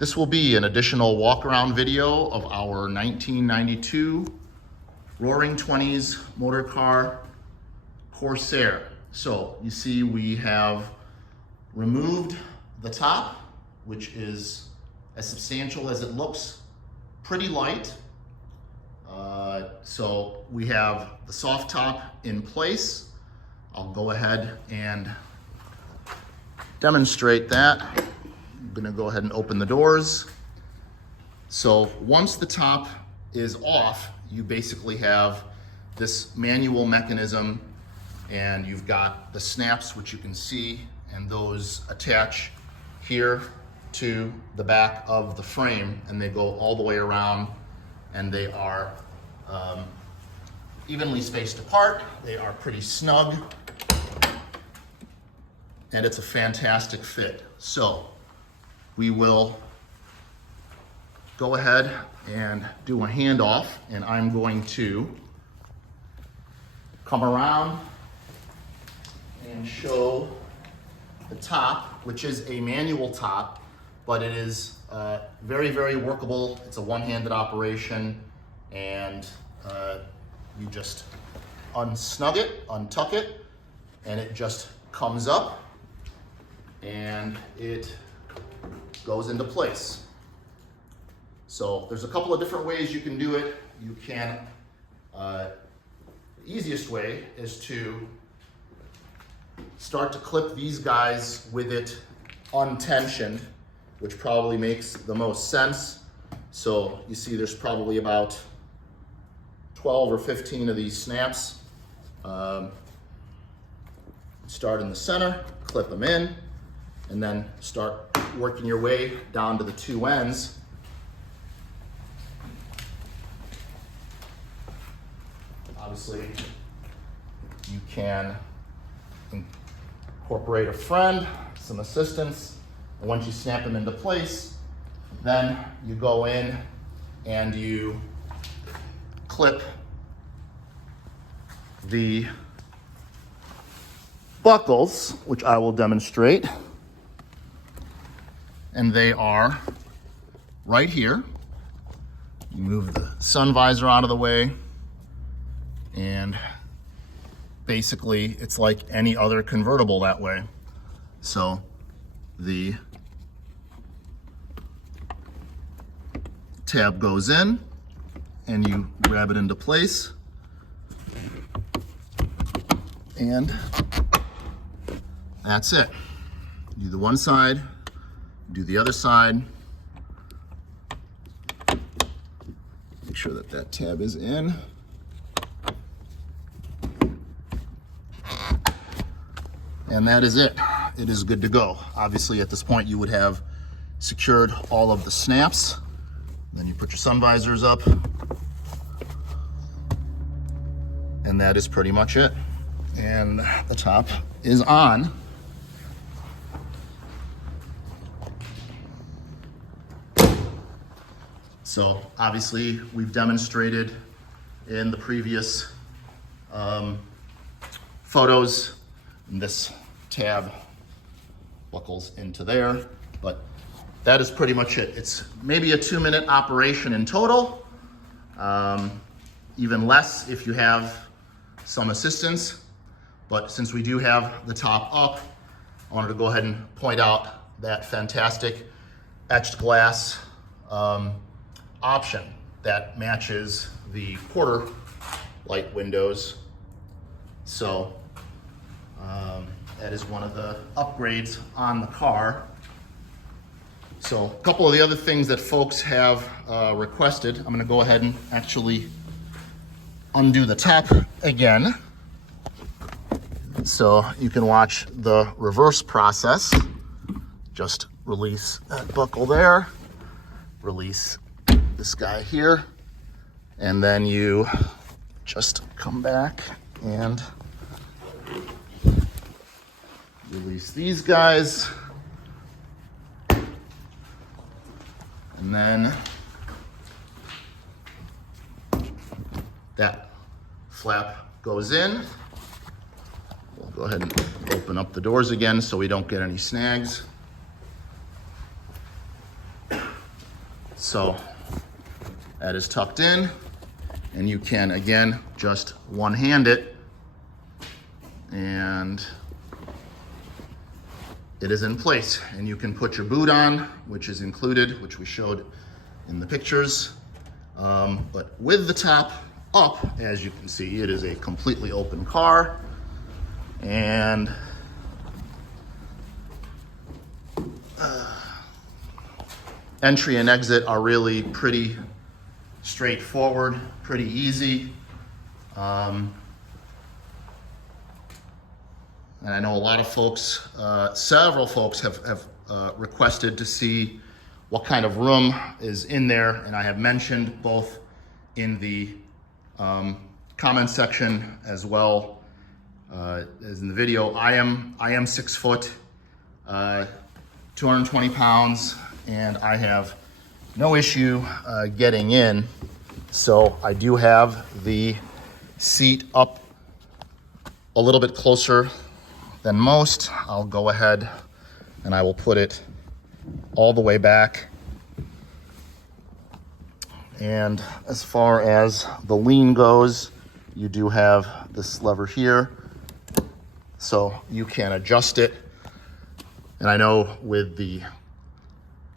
This will be an additional walk-around video of our 1992 Roaring 20s motor car Corsair. So you see we have removed the top, which is as substantial as it looks, pretty light. So we have the soft top in place. I'll go ahead and demonstrate that. I'm gonna go ahead and open the doors. So once the top is off, you basically have this manual mechanism, and you've got the snaps, which you can see, and those attach here to the back of the frame, and they go all the way around, and they are evenly spaced apart. They are pretty snug, and it's a fantastic fit. So we will go ahead and do a handoff, and I'm going to come around and show the top, which is a manual top, but it is very, very workable. It's a one-handed operation, and you just unsnug it, untuck it, and it just comes up and it goes into place. So there's a couple of different ways you can do it. You can, the easiest way is to start to clip these guys with it untensioned, which probably makes the most sense. So you see there's probably about 12 or 15 of these snaps. Start in the center, clip them in, and then start working your way down to the two ends. Obviously, you can incorporate a friend, some assistance, and once you snap them into place, then you go in and you clip the buckles, which I will demonstrate, and they are right here. You move the sun visor out of the way, and basically it's like any other convertible that way. So the tab goes in and you grab it into place, and that's it. Do the one side, do the other side. Make sure that that tab is in. And that is it. It is good to go. Obviously, at this point, you would have secured all of the snaps. Then you put your sun visors up. And that is pretty much it. And the top is on. So obviously, we've demonstrated in the previous photos, this tab buckles into there, but that is pretty much it. It's maybe a 2-minute operation in total, even less if you have some assistance. But since we do have the top up, I wanted to go ahead and point out that fantastic etched glass option that matches the quarter light windows. So that is one of the upgrades on the car. So a couple of the other things that folks have requested, I'm gonna go ahead and actually undo the top again, so you can watch the reverse process. Just release that buckle there, release this guy here, and then you just come back and release these guys, and then that flap goes in. We'll go ahead and open up the doors again so we don't get any snags. So that is tucked in, and you can, again, just one-hand it, and it is in place. And you can put your boot on, which is included, which we showed in the pictures. But with the top up, as you can see, it is a completely open car. And entry and exit are really pretty straightforward, pretty easy. And I know a lot of folks, several folks have requested to see what kind of room is in there. And I have mentioned both in the comment section as well as in the video. I am 6 foot, 220 pounds, and I have no issue getting in. So I do have the seat up a little bit closer than most. I'll go ahead and I will put it all the way back. And as far as the lean goes, you do have this lever here, so you can adjust it. And I know with the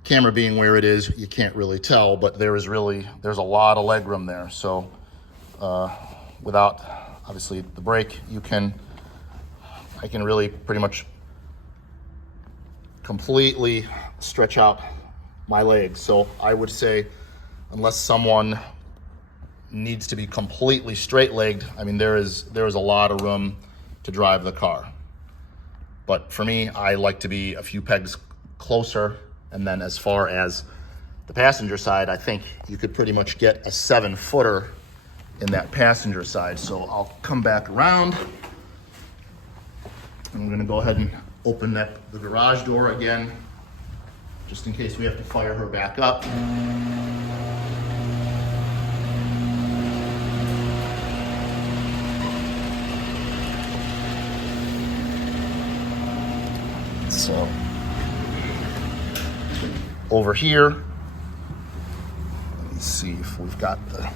camera being where it is, you can't really tell, but there's a lot of leg room there. So without obviously the brake, I can really pretty much completely stretch out my legs. So I would say, unless someone needs to be completely straight-legged, I mean, there is a lot of room to drive the car. But for me, I like to be a few pegs closer. And then as far as the passenger side, I think you could pretty much get a 7-footer in that passenger side. So I'll come back around. I'm gonna go ahead and open the garage door again, just in case we have to fire her back up. So over here, let me see if we've got the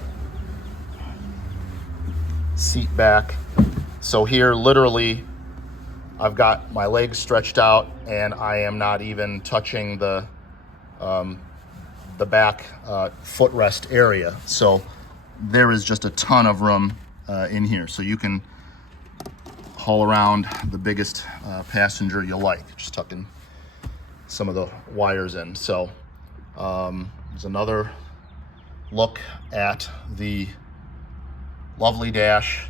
seat back. So here, literally, I've got my legs stretched out, and I am not even touching the back footrest area. So there is just a ton of room in here. So you can haul around the biggest passenger you like, just tucking some of the wires in. So there's another look at the lovely dash.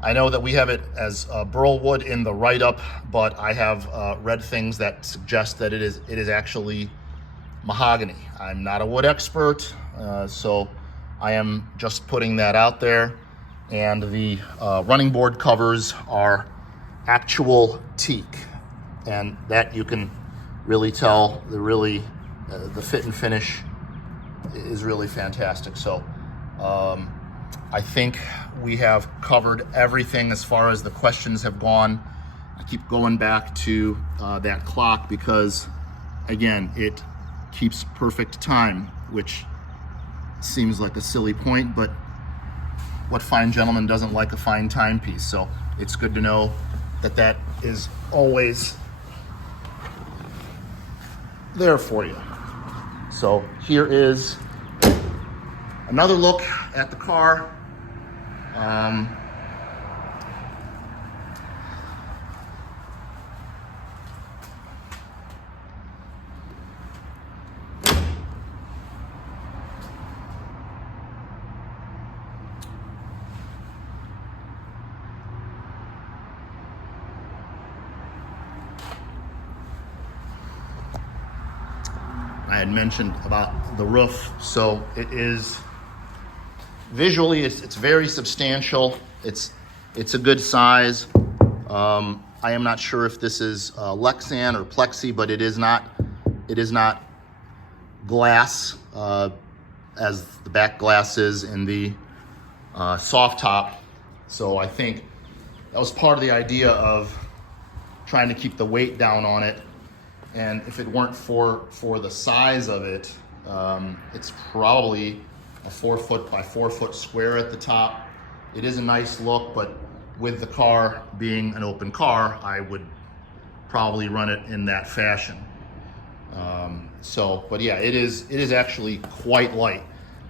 I know that we have it as burl wood in the write-up, but I have read things that suggest that it is actually mahogany. I'm not a wood expert, so I am just putting that out there. And the running board covers are actual teak, and that you can really tell the fit and finish is really fantastic. So I think we have covered everything as far as the questions have gone. I keep going back to that clock because, again, it keeps perfect time, which seems like a silly point, but what fine gentleman doesn't like a fine timepiece? So it's good to know that that is always there for you. So here is another look at the car. I had mentioned about the roof, so it is visually it's very substantial. It's a good size. I am not sure if this is Lexan or Plexi, but it is not glass as the back glass is in the soft top. So I think that was part of the idea of trying to keep the weight down on it. And if it weren't for the size of it, It's probably a 4 foot by 4 foot square at the top. It is a nice look, but with the car being an open car, I would probably run it in that fashion. But yeah, it is actually quite light.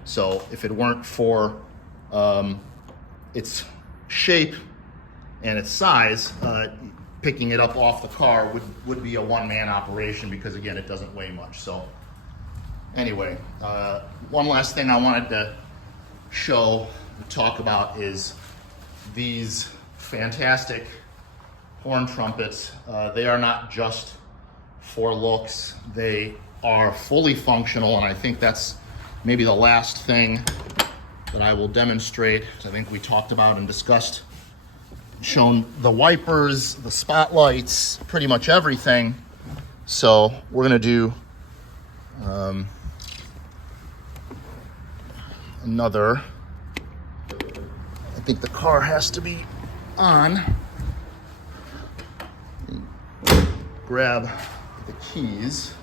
So if it weren't for its shape and its size, picking it up off the car would be a one-man operation, because again, it doesn't weigh much. So anyway, one last thing I wanted to talk about is these fantastic horn trumpets. They are not just for looks, they are fully functional, and I think that's maybe the last thing that I will demonstrate. I think we talked about and discussed, shown the wipers, the spotlights, pretty much everything. So we're gonna do another. I think the car has to be on. Grab the keys.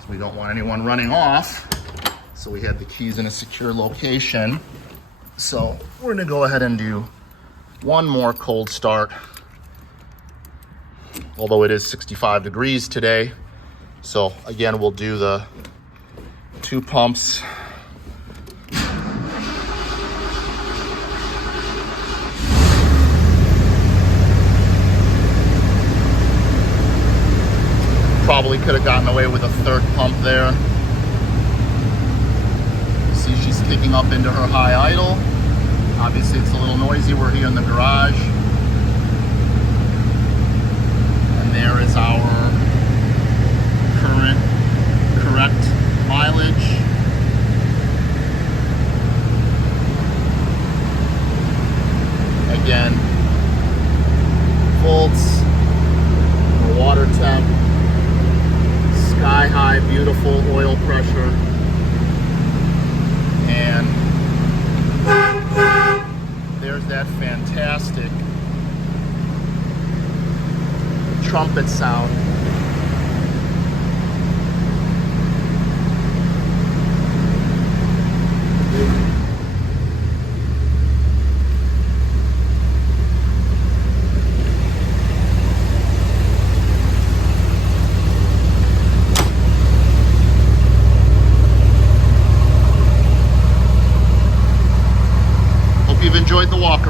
So we don't want anyone running off. So we have the keys in a secure location. So we're gonna go ahead and do one more cold start. Although it is 65 degrees today. So again, we'll do the 2 pumps. Probably could have gotten away with a 3rd pump there. See, she's kicking up into her high idle. Obviously it's a little noisy, we're here in the garage. And there is our current correct mileage. Again, volts, water temp, sky high, beautiful oil pressure, and there's that fantastic trumpet sound. Hope you've enjoyed the walk.